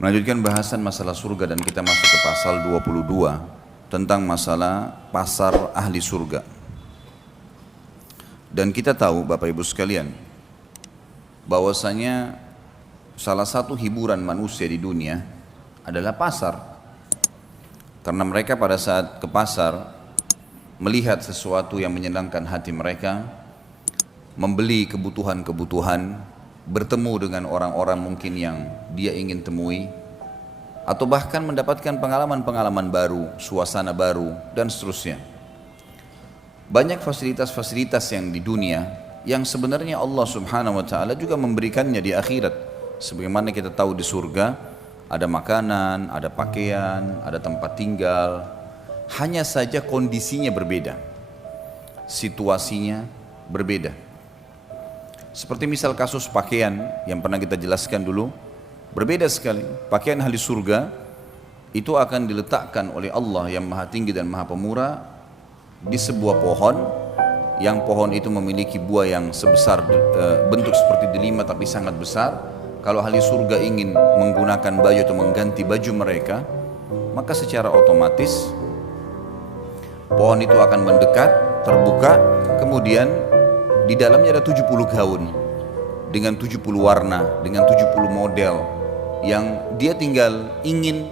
Melanjutkan bahasan masalah surga dan kita masuk ke pasal 22 tentang masalah pasar ahli surga. Dan kita tahu Bapak Ibu sekalian bahwasanya salah satu hiburan manusia di dunia adalah pasar. Karena mereka pada saat ke pasar melihat sesuatu yang menyenangkan hati mereka, membeli kebutuhan-kebutuhan, bertemu dengan orang-orang mungkin yang dia ingin temui, atau bahkan mendapatkan pengalaman-pengalaman baru, suasana baru, dan seterusnya. Banyak fasilitas-fasilitas yang di dunia yang sebenarnya Allah Subhanahu wa Ta'ala juga memberikannya di akhirat. Sebagaimana kita tahu di surga ada makanan, ada pakaian, ada tempat tinggal. Hanya saja kondisinya berbeda, situasinya berbeda. Seperti misal kasus pakaian yang pernah kita jelaskan dulu, berbeda sekali. Pakaian ahli surga itu akan diletakkan oleh Allah yang maha tinggi dan maha pemurah di sebuah pohon, yang pohon itu memiliki buah yang sebesar bentuk seperti delima tapi sangat besar. Kalau ahli surga ingin menggunakan baju atau mengganti baju mereka, maka secara otomatis pohon itu akan mendekat, terbuka, kemudian di dalamnya ada 70 gaun dengan 70 warna, dengan 70 model yang dia tinggal ingin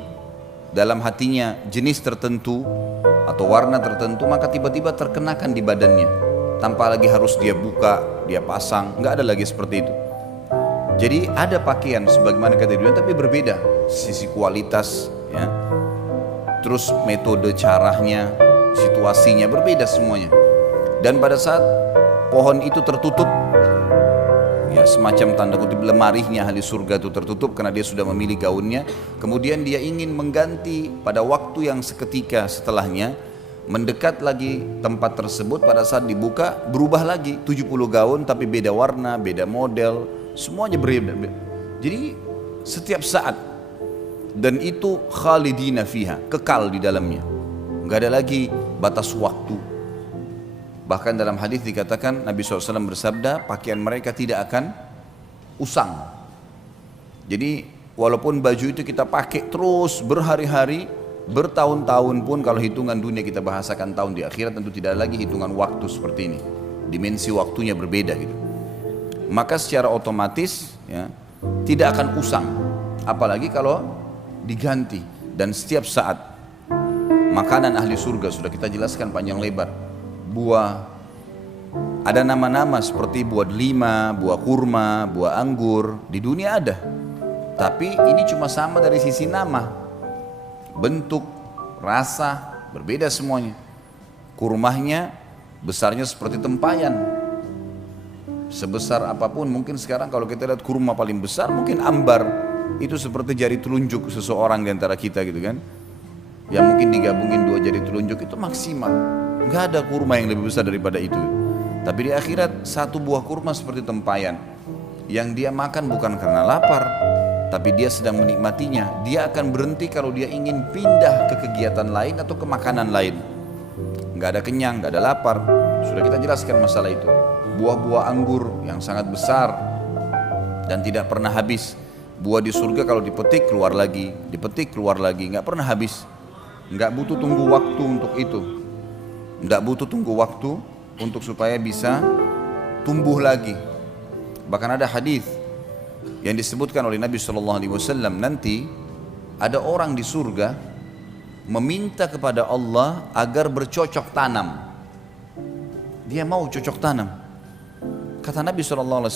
dalam hatinya jenis tertentu atau warna tertentu, maka tiba-tiba terkenakan di badannya tanpa lagi harus dia buka, dia pasang, nggak ada lagi seperti itu. Jadi ada pakaian sebagaimana kata dunia tapi berbeda sisi kualitas ya. Terus metode caranya, situasinya berbeda semuanya. Dan pada saat pohon itu tertutup, ya semacam tanda kutip lemarinya ahli surga itu tertutup karena dia sudah memilih gaunnya. Kemudian dia ingin mengganti pada waktu yang seketika setelahnya, mendekat lagi tempat tersebut, pada saat dibuka berubah lagi 70 gaun tapi beda warna, beda model, semuanya berbeda. Jadi setiap saat, dan itu khalidina fiha, kekal di dalamnya, nggak ada lagi batas waktu. Bahkan dalam hadis dikatakan Nabi SAW bersabda, pakaian mereka tidak akan usang. Jadi walaupun baju itu kita pakai terus berhari-hari, bertahun-tahun pun, kalau hitungan dunia kita bahasakan tahun, di akhirat tentu tidak ada lagi hitungan waktu seperti ini. Dimensi waktunya berbeda gitu. Maka secara otomatis ya, tidak akan usang. Apalagi kalau diganti. Dan setiap saat makanan ahli surga sudah kita jelaskan panjang lebar. Buah, ada nama-nama seperti buah delima, buah kurma, buah anggur, di dunia ada. Tapi ini cuma sama dari sisi nama, bentuk, rasa, berbeda semuanya. Kurmahnya besarnya seperti tempayan, sebesar apapun. Mungkin sekarang kalau kita lihat kurma paling besar mungkin ambar, itu seperti jari telunjuk seseorang di antara kita gitu kan. Yang mungkin digabungin 2 jari telunjuk itu maksimal. Enggak ada kurma yang lebih besar daripada itu. Tapi di akhirat satu buah kurma seperti tempayan, yang dia makan bukan karena lapar, tapi dia sedang menikmatinya. Dia akan berhenti kalau dia ingin pindah ke kegiatan lain atau ke makanan lain. Enggak ada kenyang, enggak ada lapar. Sudah kita jelaskan masalah itu. Buah-buah anggur yang sangat besar dan tidak pernah habis. Buah di surga kalau dipetik keluar lagi, dipetik keluar lagi, enggak pernah habis. Enggak butuh tunggu waktu untuk itu. Tidak butuh tunggu waktu untuk supaya bisa tumbuh lagi. Bahkan ada hadis yang disebutkan oleh Nabi SAW, nanti ada orang di surga meminta kepada Allah agar bercocok tanam. Dia mau cocok tanam. Kata Nabi SAW,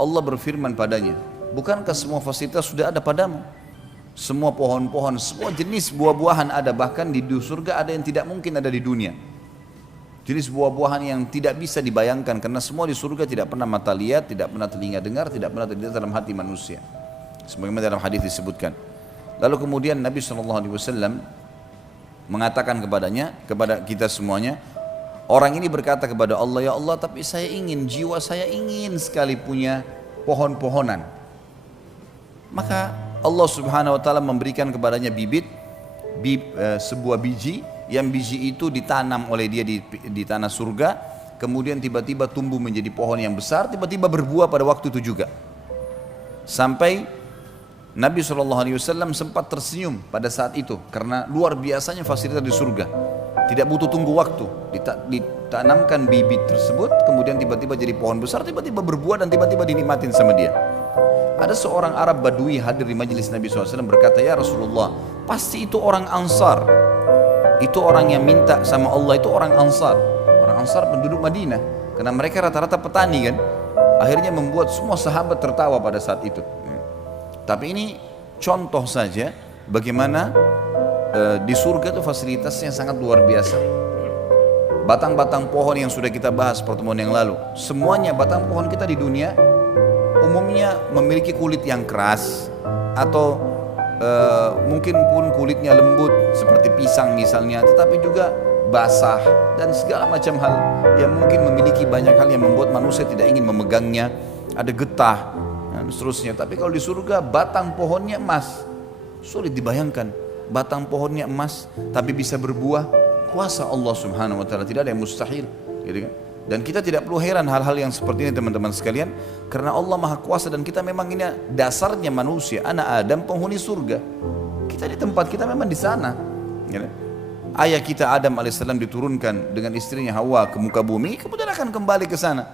Allah berfirman padanya, bukankah semua fasilitas sudah ada padamu? Semua pohon-pohon, semua jenis buah-buahan ada. Bahkan di surga ada yang tidak mungkin ada di dunia. Jenis buah-buahan yang tidak bisa dibayangkan, karena semua di surga tidak pernah mata lihat, tidak pernah telinga dengar, tidak pernah terlintas dalam hati manusia. Sebagaimana dalam hadis disebutkan. Lalu kemudian Nabi SAW mengatakan kepadanya, kepada kita semuanya, orang ini berkata kepada Allah, ya Allah, tapi saya ingin, jiwa saya ingin sekali punya pohon-pohonan. Maka Allah Subhanahu Wa Taala memberikan kepadanya sebuah biji, yang biji itu ditanam oleh dia di tanah surga, kemudian tiba-tiba tumbuh menjadi pohon yang besar, tiba-tiba berbuah pada waktu itu juga. Sampai Nabi SAW sempat tersenyum pada saat itu karena luar biasanya fasilitas di surga. Tidak butuh tunggu waktu, ditanamkan bibit tersebut, kemudian tiba-tiba jadi pohon besar, tiba-tiba berbuah dan tiba-tiba dinikmatin sama dia. Ada seorang Arab Badui hadir di majelis Nabi SAW berkata, ya Rasulullah, pasti itu orang Ansar. Itu orang yang minta sama Allah, itu orang Ansar. Orang Ansar penduduk Madinah, karena mereka rata-rata petani kan. Akhirnya membuat semua sahabat tertawa pada saat itu. Tapi ini contoh saja bagaimana di surga itu fasilitasnya sangat luar biasa. Batang-batang pohon yang sudah kita bahas pertemuan yang lalu, semuanya batang pohon kita di dunia umumnya memiliki kulit yang keras atau mungkin pun kulitnya lembut seperti pisang misalnya, tetapi juga basah dan segala macam hal yang mungkin memiliki banyak hal yang membuat manusia tidak ingin memegangnya, ada getah dan seterusnya. Tapi kalau di surga batang pohonnya emas, sulit dibayangkan, batang pohonnya emas tapi bisa berbuah, kuasa Allah Subhanahu wa taala, tidak ada yang mustahil, gitu kan? Dan kita tidak perlu heran hal-hal yang seperti ini teman-teman sekalian, karena Allah Maha Kuasa dan kita memang ini dasarnya manusia, anak Adam penghuni surga. Kita di tempat kita memang di sana. Gitu. Ayah kita Adam alaihissalam diturunkan dengan istrinya Hawa ke muka bumi, kemudian akan kembali ke sana.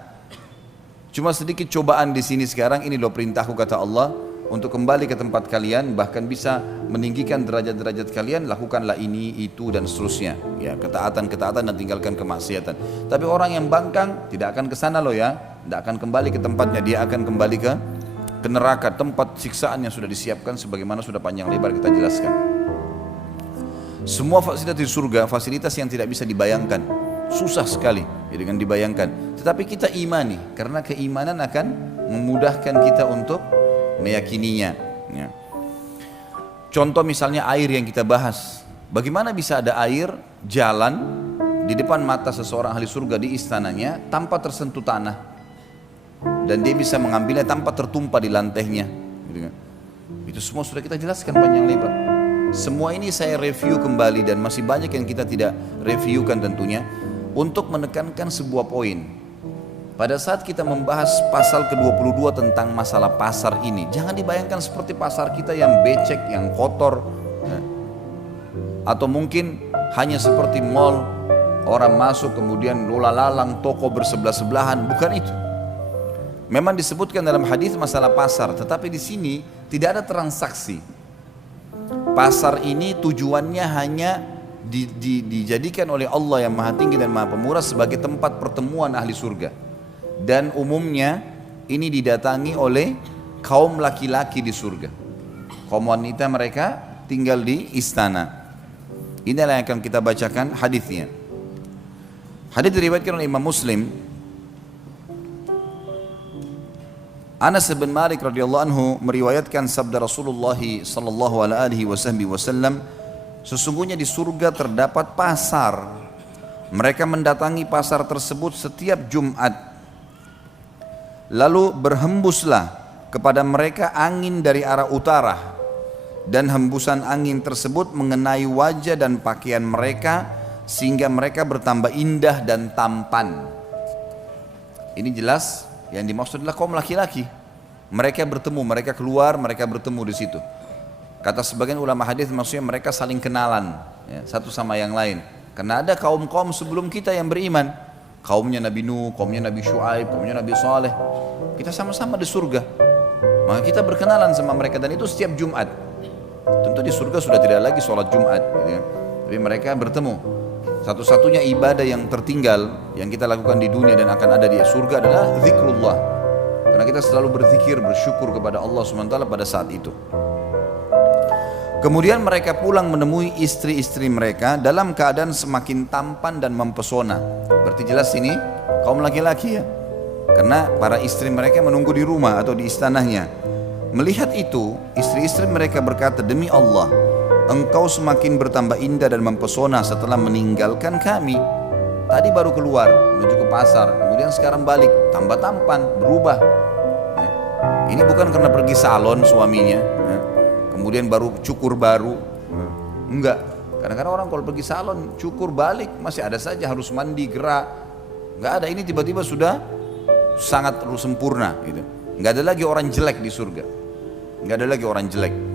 Cuma sedikit cobaan di sini sekarang, ini loh perintahku kata Allah, untuk kembali ke tempat kalian, bahkan bisa meninggikan derajat-derajat kalian, lakukanlah ini, itu dan seterusnya. Ya, ketaatan-ketaatan dan tinggalkan kemaksiatan. Tapi orang yang bangkang tidak akan ke sana loh ya, tidak akan kembali ke tempatnya, dia akan kembali ke neraka, tempat siksaan yang sudah disiapkan sebagaimana sudah panjang lebar kita jelaskan. Semua fasilitas di surga, fasilitas yang tidak bisa dibayangkan, susah sekali ya, dengan dibayangkan. Tetapi kita imani, karena keimanan akan memudahkan kita untuk meyakininya. Ya. Contoh misalnya air yang kita bahas, bagaimana bisa ada air jalan di depan mata seseorang ahli surga di istananya tanpa tersentuh tanah, dan dia bisa mengambilnya tanpa tertumpah di lantainya, gitu kan? Itu semua sudah kita jelaskan panjang lebar. Semua ini saya review kembali dan masih banyak yang kita tidak reviewkan tentunya, untuk menekankan sebuah poin. Pada saat kita membahas pasal ke-22 tentang masalah pasar ini, jangan dibayangkan seperti pasar kita yang becek, yang kotor, atau mungkin hanya seperti mall, orang masuk kemudian lalang toko bersebelah-sebelahan, bukan itu. Memang disebutkan dalam hadis masalah pasar, tetapi di sini tidak ada transaksi. Pasar ini tujuannya hanya dijadikan oleh Allah yang Maha Tinggi dan Maha Pemurah sebagai tempat pertemuan ahli surga. Dan umumnya ini didatangi oleh kaum laki-laki di surga. Kaum wanita mereka tinggal di istana. Inilah yang akan kita bacakan hadisnya. Hadis diriwayatkan oleh Imam Muslim. Anas bin Malik radhiyallahu anhu meriwayatkan sabda Rasulullah sallallahu alaihi wasallam, sesungguhnya di surga terdapat pasar. Mereka mendatangi pasar tersebut setiap Jumat. Lalu berhembuslah kepada mereka angin dari arah utara, dan hembusan angin tersebut mengenai wajah dan pakaian mereka sehingga mereka bertambah indah dan tampan. Ini jelas yang dimaksud adalah kaum laki-laki. Mereka bertemu, mereka keluar, mereka bertemu di situ. Kata sebagian ulama hadis maksudnya mereka saling kenalan ya, satu sama yang lain. Karena ada kaum-kaum sebelum kita yang beriman, kaumnya Nabi Nuh, kaumnya Nabi Shu'aib, kaumnya Nabi Saleh. Kita sama-sama di surga. Maka kita berkenalan sama mereka, dan itu setiap Jumat. Tentu di surga sudah tidak lagi sholat Jumat gitu ya. Tapi mereka bertemu. Satu-satunya ibadah yang tertinggal yang kita lakukan di dunia dan akan ada di surga adalah zikrullah. Karena kita selalu berzikir, bersyukur kepada Allah SWT pada saat itu. Kemudian mereka pulang menemui istri-istri mereka dalam keadaan semakin tampan dan mempesona. Berarti jelas ini kaum laki-laki ya. Karena para istri mereka menunggu di rumah atau di istananya. Melihat itu, istri-istri mereka berkata, demi Allah, engkau semakin bertambah indah dan mempesona setelah meninggalkan kami. Tadi baru keluar menuju ke pasar, kemudian sekarang balik, tambah tampan, berubah. Ini bukan karena pergi salon suaminya, kemudian baru cukur baru. Enggak, kadang-kadang orang kalau pergi salon cukur balik masih ada saja harus mandi, gerak. Enggak ada, ini tiba-tiba sudah sangat sempurna gitu. Enggak ada lagi orang jelek di surga. nggak ada lagi orang jelek.